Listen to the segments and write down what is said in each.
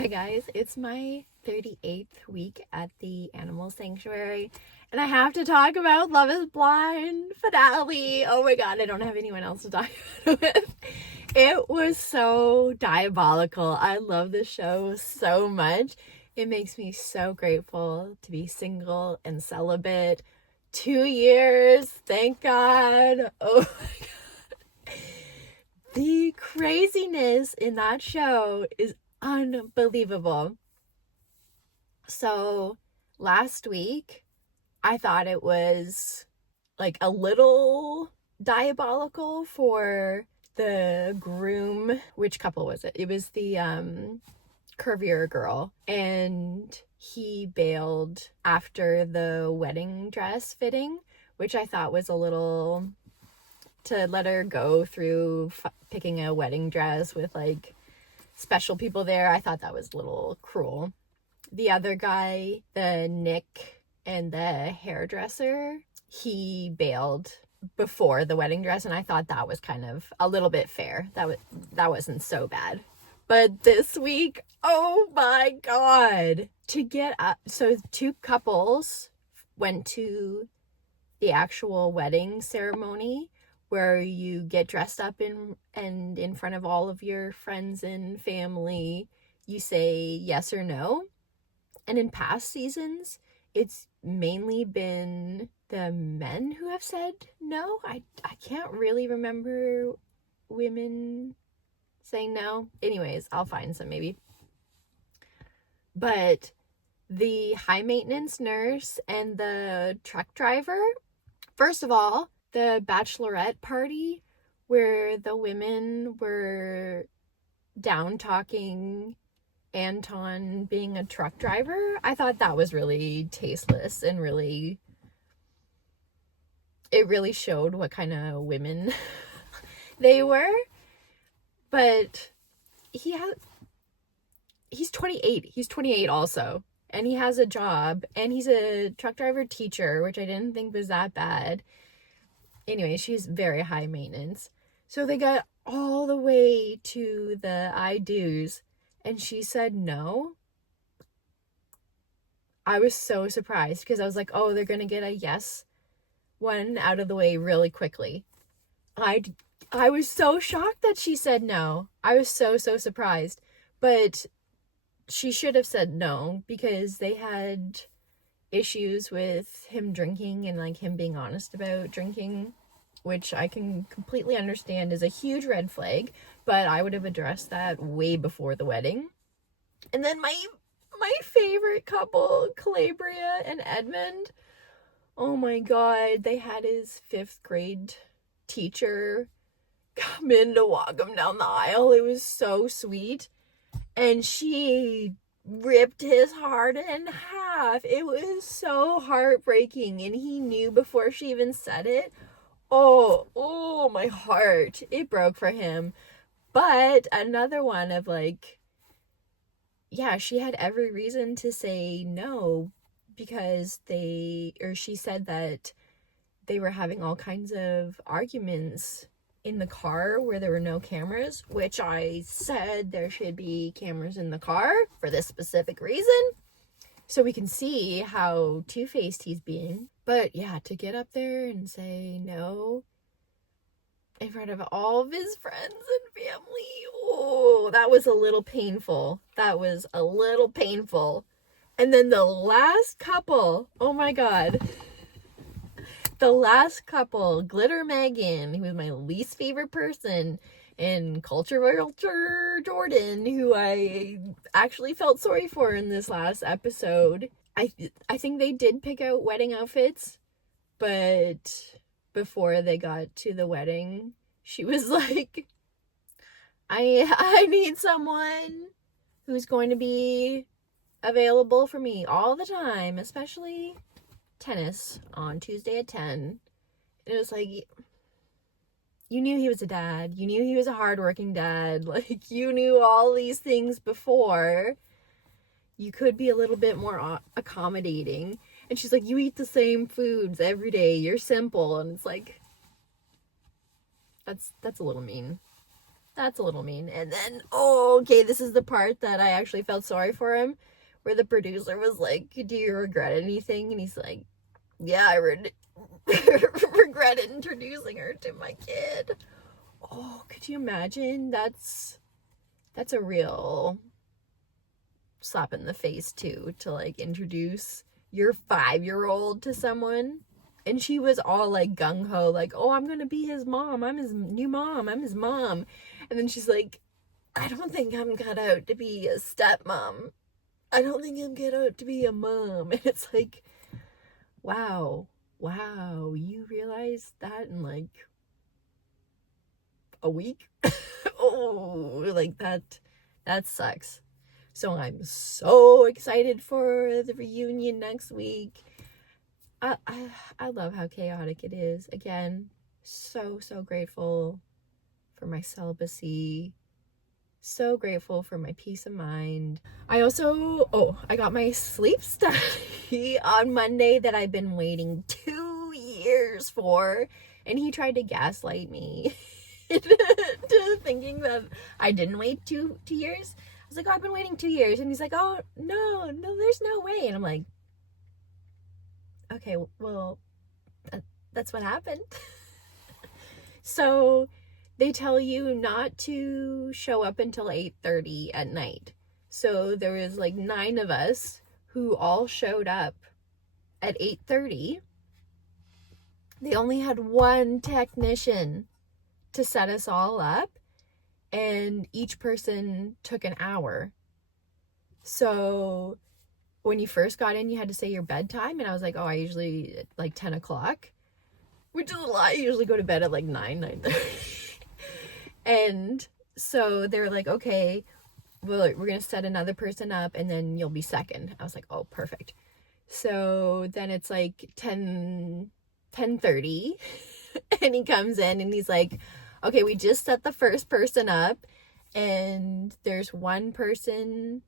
Hi guys, it's my 38th week at the Animal Sanctuary, and I have to talk about Love is Blind finale. Oh my god, I don't have anyone else to talk about it with. It was so diabolical. I love this show so much. It makes me so grateful to be single and celibate. 2 years, thank God. Oh my god. The craziness in that show is unbelievable. So last week, I thought it was like a little diabolical for the groom. Which couple was it? It was the curvier girl, and he bailed after the wedding dress fitting, which I thought was a little, to let her go through picking a wedding dress with like special people there. I thought that was a little cruel. The other guy, the Nick and the hairdresser, he bailed before the wedding dress, and I thought that was kind of a little bit fair. That wasn't so bad. But this week, oh my god. To get up, so two couples went to the actual wedding ceremony where you get dressed up and in front of all of your friends and family, you say yes or no. And in past seasons, it's mainly been the men who have said no. I can't really remember women saying no. Anyways, I'll find some maybe. But the high maintenance nurse and the truck driver, first of all, the bachelorette party where the women were down talking Anton being a truck driver, I thought that was really tasteless and it really showed what kind of women they were. But he's 28. He's 28 also. And he has a job, and he's a truck driver teacher, which I didn't think was that bad. Anyway, she's very high maintenance. So they got all the way to the I do's, and she said no. I was so surprised because I was like, oh, they're going to get a yes one out of the way really quickly. I was so shocked that she said no. I was so surprised. But she should have said no because they had issues with him drinking and like him being honest about drinking, which I can completely understand is a huge red flag, but I would have addressed that way before the wedding. And then my favorite couple, Calabria and Edmund. Oh my god, they had his 5th grade teacher come in to walk him down the aisle. It was so sweet. And she ripped his heart in half. It was so heartbreaking, and he knew before she even said it. Oh, my heart. It broke for him. But another one of like, yeah, she had every reason to say no because she said that they were having all kinds of arguments in the car where there were no cameras, which I said there should be cameras in the car for this specific reason, so we can see how two-faced he's being. But yeah, to get up there and say no in front of all of his friends and family, oh, that was a little painful. And then the last couple, oh my god. The last couple, Glitter Megan, who was my least favorite person, and Culture Vulture Jordan, who I actually felt sorry for in this last episode. I think they did pick out wedding outfits, but before they got to the wedding, she was like, I need someone who's going to be available for me all the time, especially tennis on Tuesday at 10. And it was like, you knew he was a dad. You knew he was a hardworking dad. Like, you knew all these things before. You could be a little bit more accommodating. And she's like, you eat the same foods every day. You're simple. And it's like, that's a little mean. that's a little mean. And then, oh, okay, this is the part that I actually felt sorry for him, where the producer was like, do you regret anything? And he's like, yeah, I regret introducing her to my kid. Oh, could you imagine? That's a real slap in the face too, to like introduce your 5-year-old to someone. And she was all like gung-ho, like, oh, I'm gonna be his mom, I'm his new mom, I'm his mom. And then she's like, I don't think I'm cut out to be a stepmom, I don't think I'm cut out to be a mom. And it's like, wow, you realize that in like a week? Oh, like that sucks. So I'm so excited for the reunion next week. I love how chaotic it is. Again, so grateful for my celibacy. So grateful for my peace of mind. I got my sleep study on Monday that I've been waiting 2 years for. And he tried to gaslight me to thinking that I didn't wait two years. I was like, oh, I've been waiting 2 years. And he's like, oh, no, there's no way. And I'm like, okay, well, that's what happened. So they tell you not to show up until 8:30 at night. So there was like 9 of us who all showed up at 8:30. They only had one technician to set us all up, and each person took an hour. So when you first got in, you had to say your bedtime, and I was like, oh, I usually like 10 o'clock, which is a lot. I usually go to bed at like 9:30. And so they're like, okay, well, we're gonna set another person up and then you'll be second. I was like, oh, perfect. So then it's like 10:30 and he comes in and he's like, okay, we just set the first person up, and there's one person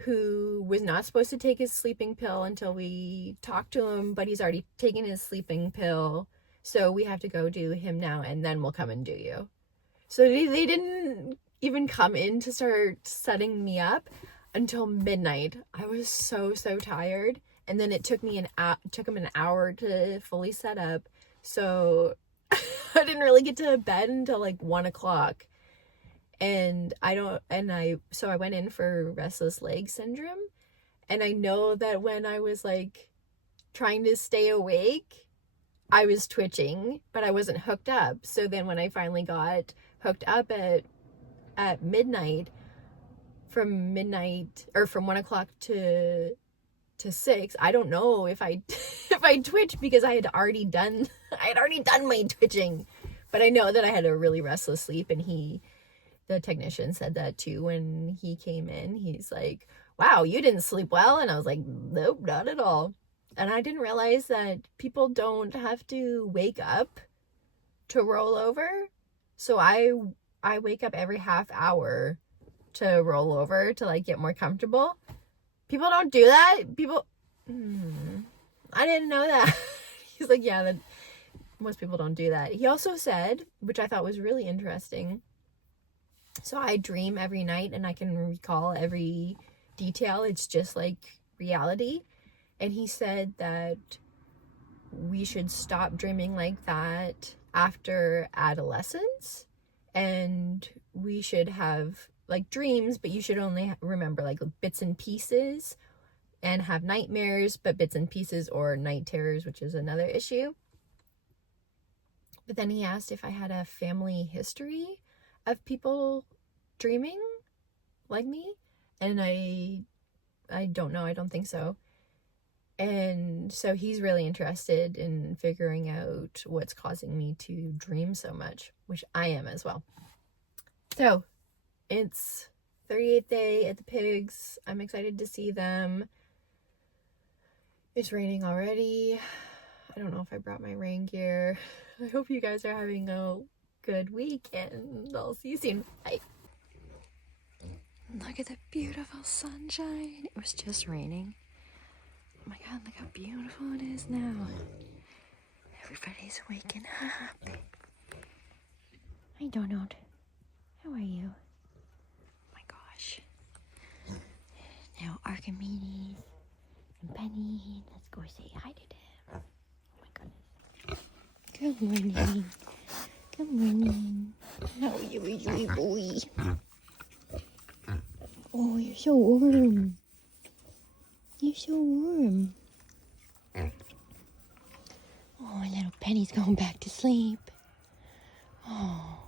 who was not supposed to take his sleeping pill until we talked to him, but he's already taken his sleeping pill, so we have to go do him now, and then we'll come and do you. So they didn't even come in to start setting me up until midnight. I was so tired, and then it took him an hour to fully set up, so I didn't really get to bed until like 1 o'clock. And so I went in for restless leg syndrome, and I know that when I was like trying to stay awake, I was twitching, but I wasn't hooked up. So then when I finally got hooked up at midnight, from 1 o'clock to 6, I don't know if I twitched, because I had already done my twitching, but I know that I had a really restless sleep. And the technician said that too when he came in. He's like, wow, you didn't sleep well. And I was like, nope, not at all. And I didn't realize that people don't have to wake up to roll over. So I wake up every half hour to roll over to like get more comfortable. People don't do that. I didn't know that. He's like, yeah, that most people don't do that. He also said, which I thought was really interesting, so I dream every night and I can recall every detail. It's just like reality. And he said that we should stop dreaming like that after adolescence, and we should have like dreams, but you should only remember like bits and pieces, and have nightmares, but bits and pieces, or night terrors, which is another issue. But then he asked if I had a family history of people dreaming like me, and I don't know, I don't think so. And so he's really interested in figuring out what's causing me to dream so much, which I am as well. So it's 38th day at the pigs. I'm excited to see them. It's raining already. I don't know if I brought my rain gear. I hope you guys are having a good week, and I'll see you soon. Bye. Look at the beautiful sunshine. It was just raining. Oh my god, look how beautiful it is now. Everybody's waking up. I don't know. How are you? Oh my gosh. Now Archimedes and Penny. Let's go say hi to them. Oh my goodness. Good morning. Good morning. How are you, wee boy? Oh, you're so warm. You're so warm. Oh, little Penny's going back to sleep. Oh.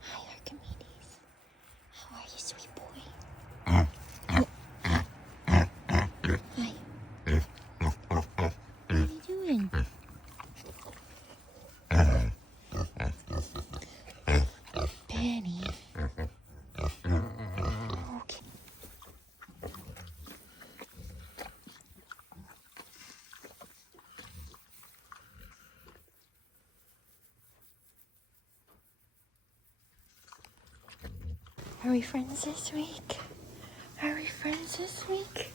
Hi, Archimedes. How are you, sweet boy? Hi. What are you doing? Penny. Okay. Are we friends this week? Are we friends this week?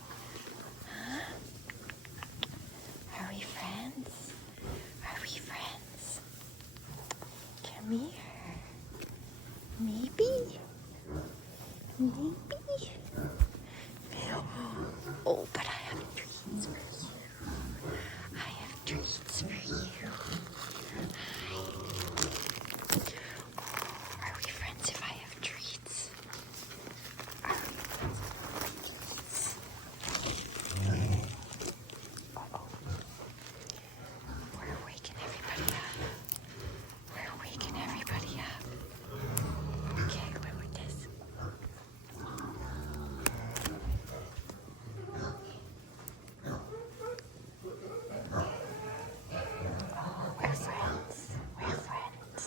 Huh? Are we friends? Are we friends? Come here. Maybe? Maybe? Oh, but I have treats for you. I have treats for you. Are we friends if I have treats? Are we friends if I have treats? Uh-oh. We're waking everybody up. We're waking everybody up. Okay, wait with this. We're friends. We're friends.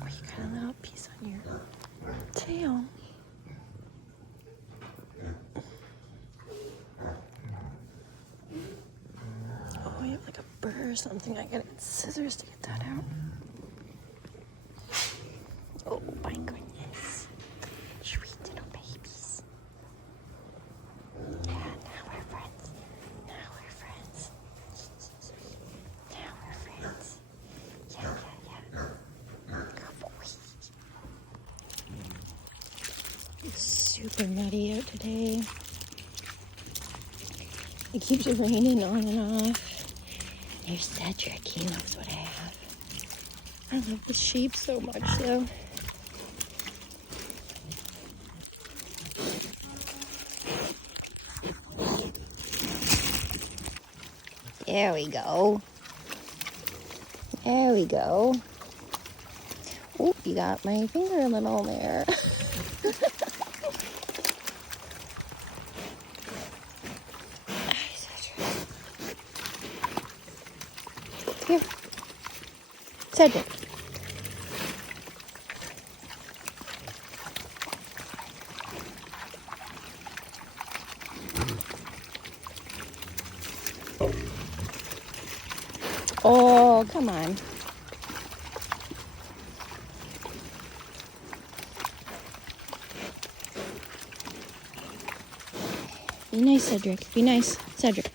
Oh, you got a little piece on your tail. Oh, you have like a burr or something. I gotta get scissors to get that out. Oh my goodness. Sweet little babies. Yeah, now we're friends. Now we're friends. Now we're friends. Yeah. Good boy. It's super muddy out today. It keeps raining on and off. There's Cedric. He knows what I have. I love the sheep so much, though. There we go. There we go. Oh, you got my finger a little there. Here. Cedric. Oh, come on. Be nice, Cedric. Be nice, Cedric.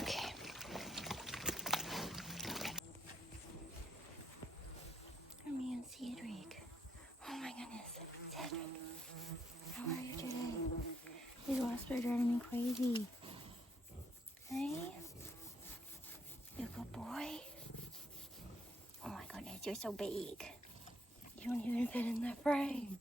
Okay. Come here and Cedric. Oh my goodness. Cedric. How are you today? These wasps are driving me crazy. Hey? You good boy? Oh my goodness, you're so big. You don't even fit in that frame.